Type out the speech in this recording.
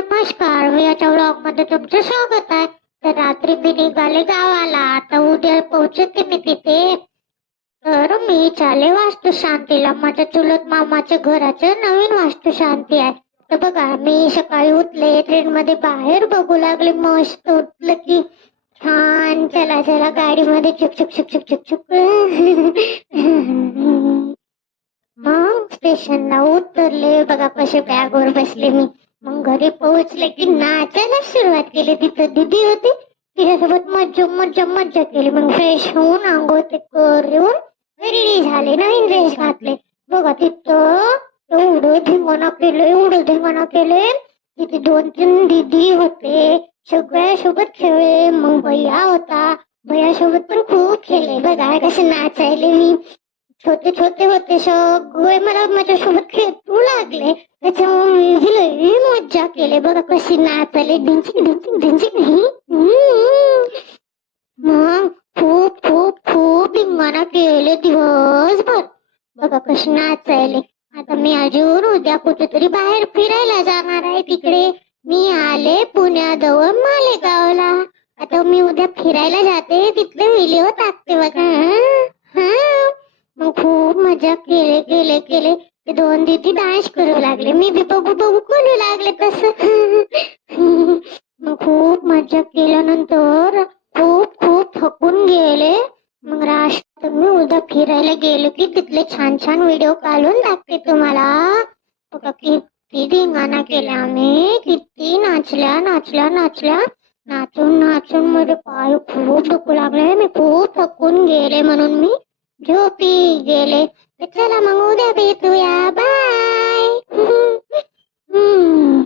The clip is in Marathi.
नमस्कार, मी याच्या व्लॉग मध्ये तुमचं स्वागत आहे. तर रात्री मी निघाले गावाला. आता उद्या पोहोचते मी तिथे. तर मी चाले वास्तुशांतीला. माझ्या चुलत मामाच्या घराचं नवीन वास्तुशांती आहे. तर बघा, मी सकाळी उठले, ट्रेन मध्ये बाहेर बघू लागले. मस्त उठलं की छान चला चला गाडीमध्ये चुक चुक चुक चुक चुक चुक. मग स्टेशनला उतरले. बघा कसे बॅगवर बसले मी. मग घरी पोहोचले की नाचायला सुरुवात केली. तिथं दीदी होती, तिच्यासोबत मज्जा मज्जा मज्जा केली. मग फ्रेश होऊन आंघोळ ते करून रेडी झाले, नवीन ड्रेस घातले. बघा तिथं एवढं धिंगाणा केलं, एवढं धिंगाणा केले. तिथे 2-3 दीदी होते, सगळ्यासोबत खेळले. मग भैया होता, भैयासोबत पण खूप खेळले. बघा कसे नाचायले मी. छोटे छोटे होते सगळे, मला माझ्यासोबत खेळू लागले. त्याच्यामुळे मी लई मज्जा केली. बघा कशी नाचायले, ढिंचिक ढिंचिक ढिंचिक. मग खूप खूप खूप धिंगाणा केले दिवसभर. बघा कशी नाचायले. आता मी अजून उद्या कुठेतरी बाहेर फिरायला जाणार आहे. तिकडे मी आले पुण्याजवळ मालेगावला. आता मी उद्या फिरायला जाते, तिथले व्हिडिओ टाकते बघा. हा, मग खूप मजा केले केले केले. ते 2 दीदी डान्स करू लागले, मी बी बघू बघू करू लागले तसं. मग खूप मजा केल्यानंतर खूप खूप थकून गेले. मग राष्ट्र मी उद्या फिरायला गेलो की तिथले छान छान व्हिडिओ काढून टाकते तुम्हाला. बघा किती धिंगाणा केला आम्ही, किती नाचल्या नाचल्या नाचल्या. नाचून नाचून माझे पाय खूप दुखू लागले. मी खूप थकून गेले म्हणून मी झोपी गेले. तर चला मग उद्या भेटूया. बाय.